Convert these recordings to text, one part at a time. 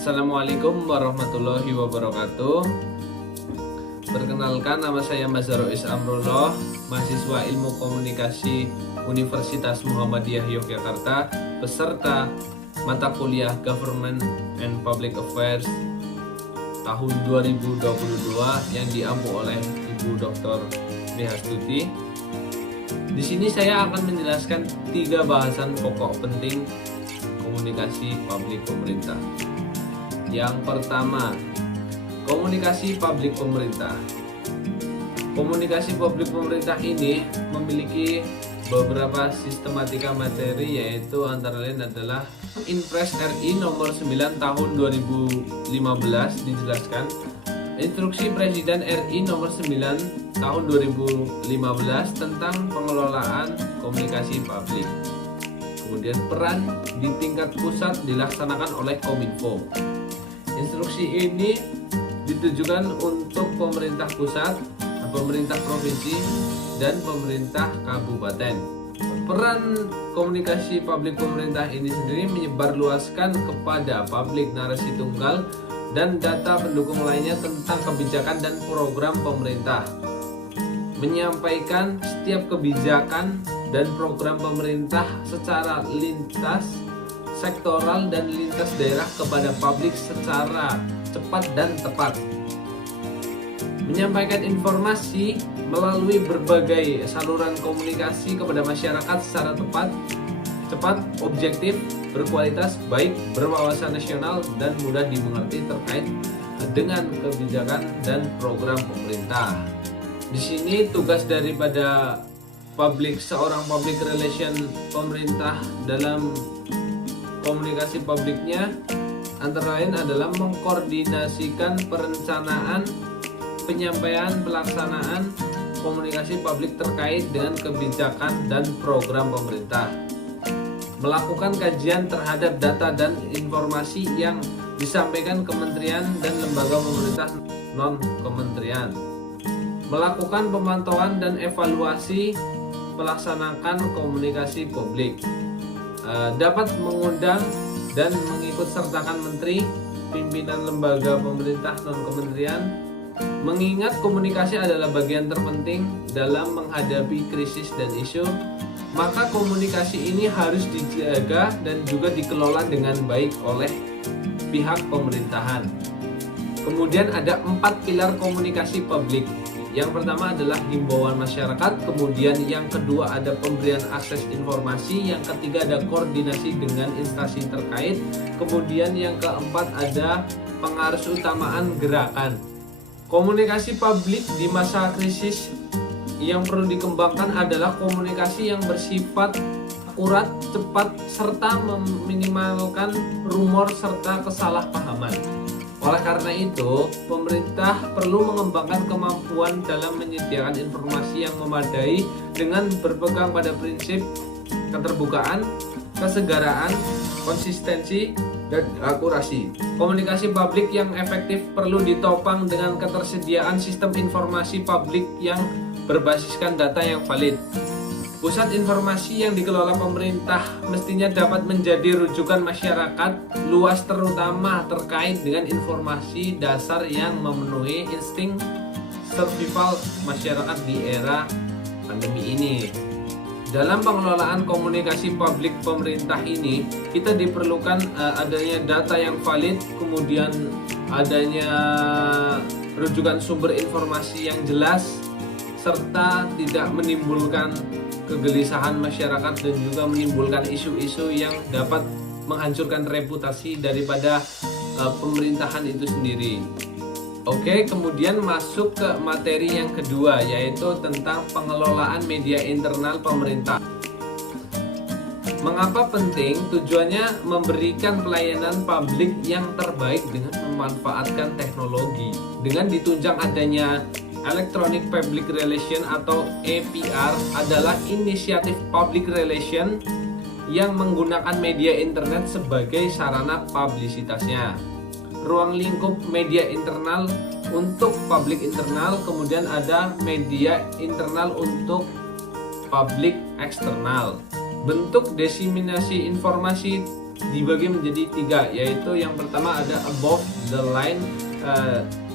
Assalamualaikum warahmatullahi wabarakatuh. Perkenalkan, nama saya Mazarois Amrullah, mahasiswa Ilmu Komunikasi Universitas Muhammadiyah Yogyakarta, peserta mata kuliah Government and Public Affairs tahun 2022 yang diampu oleh Ibu Dr. Prihastuti. Di sini saya akan menjelaskan 3 bahasan pokok penting komunikasi publik pemerintah. Yang pertama, komunikasi publik pemerintah. Komunikasi publik pemerintah ini memiliki beberapa sistematika materi, yaitu antara lain adalah Inpres RI nomor 9 tahun 2015 dijelaskan, Instruksi Presiden RI nomor 9 tahun 2015 tentang pengelolaan komunikasi publik. Kemudian peran di tingkat pusat dilaksanakan oleh Kominfo. Instruksi ini ditujukan untuk pemerintah pusat, pemerintah provinsi, dan pemerintah kabupaten. Peran komunikasi publik pemerintah ini sendiri menyebarluaskan kepada publik narasi tunggal dan data pendukung lainnya tentang kebijakan dan program pemerintah. Menyampaikan setiap kebijakan dan program pemerintah secara lintas sektoral dan lintas daerah kepada publik secara cepat dan tepat. Menyampaikan informasi melalui berbagai saluran komunikasi kepada masyarakat secara tepat, cepat, objektif, berkualitas, baik, berwawasan nasional, dan mudah dimengerti terkait dengan kebijakan dan program pemerintah. Di sini tugas daripada seorang public relation pemerintah dalam komunikasi publiknya antara lain adalah mengkoordinasikan perencanaan, penyampaian, pelaksanaan komunikasi publik terkait dengan kebijakan dan program pemerintah, melakukan kajian terhadap data dan informasi yang disampaikan kementerian dan lembaga pemerintah non-kementerian, melakukan pemantauan dan evaluasi pelaksanakan komunikasi publik, dapat mengundang dan mengikut sertakan menteri, pimpinan lembaga pemerintah non-kementerian, mengingat komunikasi adalah bagian terpenting dalam menghadapi krisis dan isu, maka komunikasi ini harus dijaga dan juga dikelola dengan baik oleh pihak pemerintahan. Kemudian ada 4 pilar komunikasi publik. Yang pertama adalah himbauan masyarakat, kemudian yang kedua ada pemberian akses informasi, yang ketiga ada koordinasi dengan instansi terkait, kemudian yang keempat ada pengarusutamaan gerakan. Komunikasi publik di masa krisis yang perlu dikembangkan adalah komunikasi yang bersifat akurat, cepat, serta meminimalkan rumor serta kesalahpahaman. Oleh karena itu, pemerintah perlu mengembangkan kemampuan dalam menyediakan informasi yang memadai dengan berpegang pada prinsip keterbukaan, kesegaraan, konsistensi, dan akurasi. Komunikasi publik yang efektif perlu ditopang dengan ketersediaan sistem informasi publik yang berbasiskan data yang valid. Pusat informasi yang dikelola pemerintah mestinya dapat menjadi rujukan masyarakat luas, terutama terkait dengan informasi dasar yang memenuhi insting survival masyarakat di era pandemi ini. Dalam pengelolaan komunikasi publik pemerintah ini, kita diperlukan adanya data yang valid, kemudian adanya rujukan sumber informasi yang jelas, serta tidak menimbulkan kegelisahan masyarakat dan juga menimbulkan isu-isu yang dapat menghancurkan reputasi daripada pemerintahan itu sendiri. Oke, kemudian masuk ke materi yang kedua, yaitu tentang pengelolaan media internal pemerintah. Mengapa penting? Tujuannya memberikan pelayanan publik yang terbaik dengan memanfaatkan teknologi. Dengan ditunjang adanya Electronic Public Relation atau EPR adalah inisiatif public relation yang menggunakan media internet sebagai sarana publisitasnya. Ruang lingkup media internal untuk publik internal, kemudian ada media internal untuk publik eksternal. Bentuk diseminasi informasi dibagi menjadi 3, yaitu yang pertama ada above the line,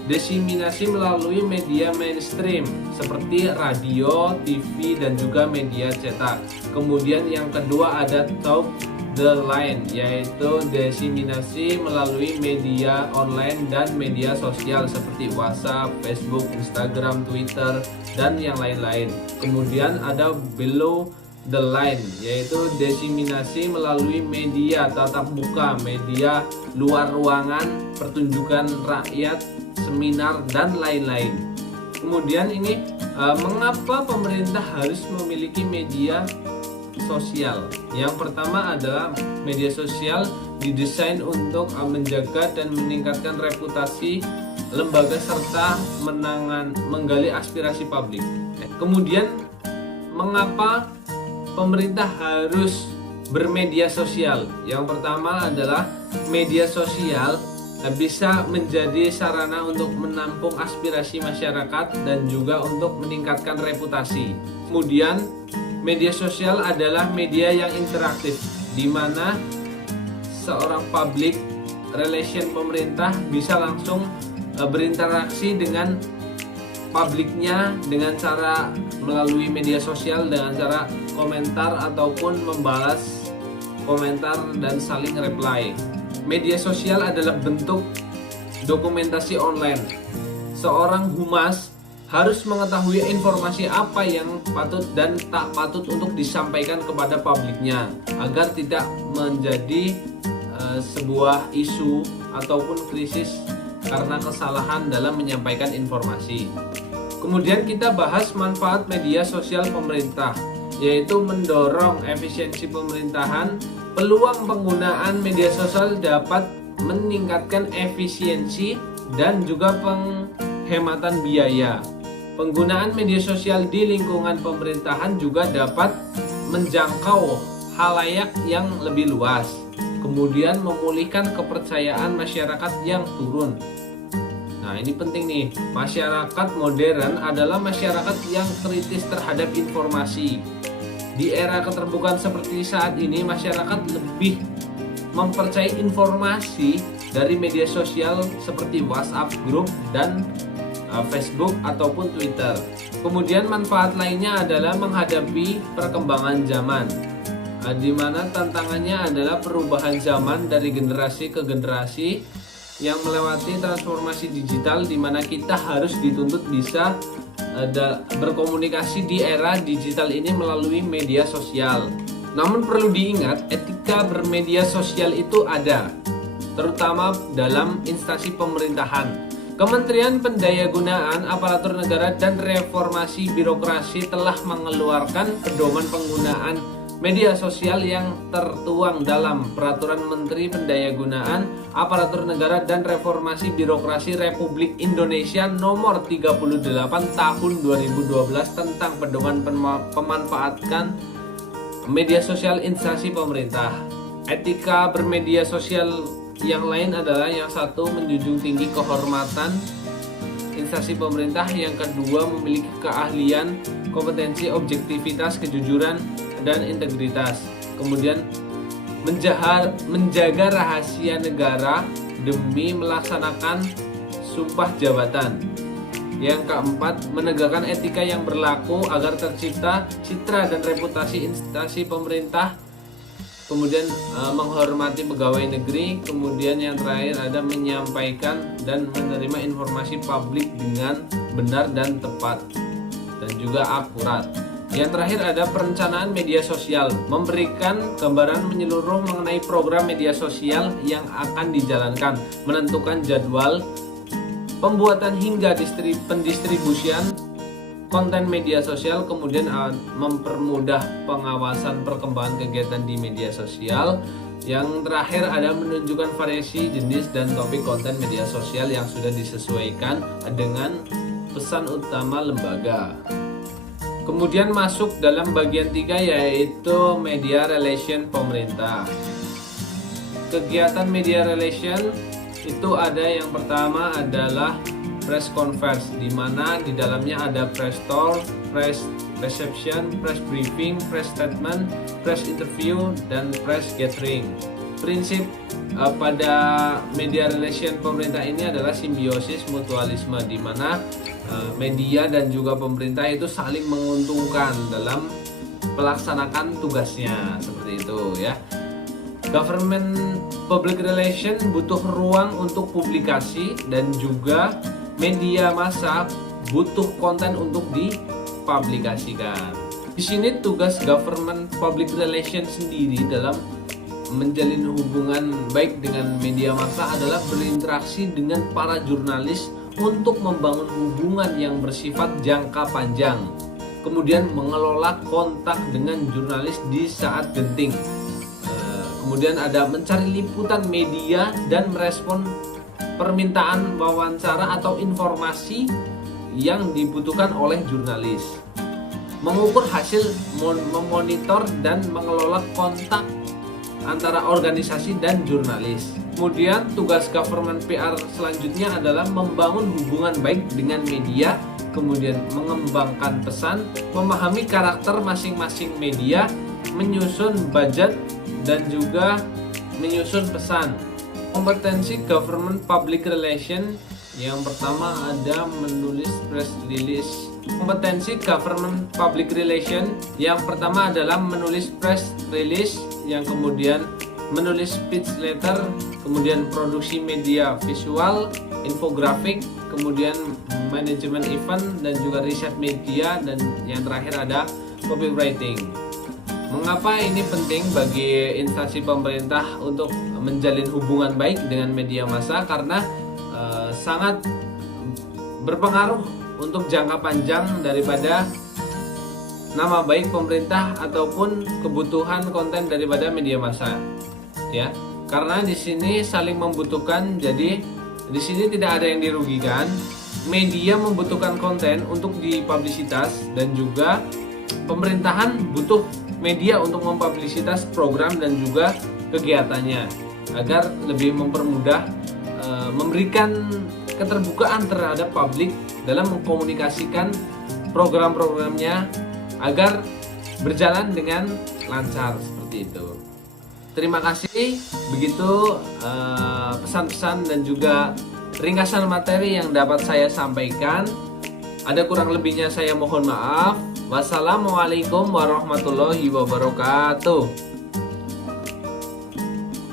diseminasi melalui media mainstream seperti radio, TV, dan juga media cetak. Kemudian yang kedua ada top the line, yaitu diseminasi melalui media online dan media sosial seperti WhatsApp, Facebook, Instagram, Twitter, dan yang lain-lain. Kemudian ada below the line, yaitu diseminasi melalui media tatap muka, media luar ruangan, pertunjukan rakyat, seminar, dan lain-lain. Kemudian ini mengapa pemerintah harus memiliki media sosial? Yang pertama adalah media sosial didesain untuk menjaga dan meningkatkan reputasi lembaga serta menggali aspirasi publik. Kemudian mengapa pemerintah harus bermedia sosial? Yang pertama adalah media sosial bisa menjadi sarana untuk menampung aspirasi masyarakat dan juga untuk meningkatkan reputasi. Kemudian media sosial adalah media yang interaktif, di mana seorang public relation pemerintah bisa langsung berinteraksi dengan publiknya dengan cara melalui media sosial, dengan cara komentar ataupun membalas komentar dan saling reply. Media sosial adalah bentuk dokumentasi online. Seorang humas harus mengetahui informasi apa yang patut dan tak patut untuk disampaikan kepada publiknya agar tidak menjadi sebuah isu ataupun krisis karena kesalahan dalam menyampaikan informasi. Kemudian kita bahas manfaat media sosial pemerintah, yaitu mendorong efisiensi pemerintahan. Peluang penggunaan media sosial dapat meningkatkan efisiensi dan juga penghematan biaya. Penggunaan media sosial di lingkungan pemerintahan juga dapat menjangkau khalayak yang lebih luas. Kemudian memulihkan kepercayaan masyarakat yang turun. Nah, ini penting nih. Masyarakat modern adalah masyarakat yang kritis terhadap informasi. Di era keterbukaan seperti saat ini, masyarakat lebih mempercayai informasi dari media sosial seperti WhatsApp group dan Facebook ataupun Twitter. Kemudian manfaat lainnya adalah menghadapi perkembangan zaman, di mana tantangannya adalah perubahan zaman dari generasi ke generasi yang melewati transformasi digital, di mana kita harus dituntut bisa berkomunikasi di era digital ini melalui media sosial. Namun perlu diingat, etika bermedia sosial itu ada, terutama dalam instansi pemerintahan. Kementerian Pendayagunaan Aparatur Negara dan Reformasi Birokrasi telah mengeluarkan pedoman penggunaan media sosial yang tertuang dalam Peraturan Menteri Pendayagunaan Aparatur Negara dan Reformasi Birokrasi Republik Indonesia Nomor 38 Tahun 2012 tentang pedoman pemanfaatkan media sosial instansi pemerintah. Etika bermedia sosial yang lain adalah yang satu, menjunjung tinggi kehormatan instansi pemerintah, yang kedua memiliki keahlian, kompetensi, objektivitas, kejujuran, dan integritas. Kemudian menjaga rahasia negara demi melaksanakan sumpah jabatan. Yang keempat, menegakkan etika yang berlaku agar tercipta citra dan reputasi instansi pemerintah. Kemudian menghormati pegawai negeri. Kemudian yang terakhir ada menyampaikan dan menerima informasi publik dengan benar dan tepat dan juga akurat. Yang terakhir ada perencanaan media sosial, memberikan gambaran menyeluruh mengenai program media sosial yang akan dijalankan, menentukan jadwal pembuatan hingga pendistribusian konten media sosial, kemudian mempermudah pengawasan perkembangan kegiatan di media sosial. Yang terakhir ada menunjukkan variasi jenis dan topik konten media sosial yang sudah disesuaikan dengan pesan utama lembaga. Kemudian masuk dalam bagian 3, yaitu media relation pemerintah. Kegiatan media relation itu ada, yang pertama adalah press conference, di mana di dalamnya ada press tour, press reception, press briefing, press statement, press interview, dan press gathering. prinsip pada media relation pemerintah ini adalah simbiosis mutualisme, di mana media dan juga pemerintah itu saling menguntungkan dalam pelaksanakan tugasnya, seperti itu ya. Government public relation butuh ruang untuk publikasi dan juga media massa butuh konten untuk dipublikasikan. Di sini tugas government public relation sendiri dalam menjalin hubungan baik dengan media massa adalah berinteraksi dengan para jurnalis untuk membangun hubungan yang bersifat jangka panjang. Kemudian mengelola kontak dengan jurnalis di saat genting. Kemudian ada mencari liputan media dan merespon permintaan wawancara atau informasi yang dibutuhkan oleh jurnalis. Mengukur hasil, memonitor dan mengelola kontak antara organisasi dan jurnalis. Kemudian tugas government PR selanjutnya adalah membangun hubungan baik dengan media, kemudian mengembangkan pesan, memahami karakter masing-masing media, menyusun budget dan juga menyusun pesan. Kompetensi government public relation yang pertama ada menulis press release. Kompetensi government public relation yang pertama adalah menulis press release, yang kemudian menulis speech letter, kemudian produksi media visual, infografik, kemudian manajemen event dan juga riset media, dan yang terakhir ada copywriting. Mengapa ini penting bagi instansi pemerintah untuk menjalin hubungan baik dengan media massa? Karena sangat berpengaruh untuk jangka panjang daripada nama baik pemerintah ataupun kebutuhan konten daripada media massa, ya. Karena di sini saling membutuhkan, jadi di sini tidak ada yang dirugikan. Media membutuhkan konten untuk dipublisitas dan juga pemerintahan butuh media untuk mempublisitas program dan juga kegiatannya agar lebih mempermudah, memberikan keterbukaan terhadap publik dalam mengkomunikasikan program-programnya agar berjalan dengan lancar, seperti itu. Terima kasih. Begitu pesan-pesan dan juga ringkasan materi yang dapat saya sampaikan. Ada kurang lebihnya saya mohon maaf. Wassalamualaikum warahmatullahi wabarakatuh.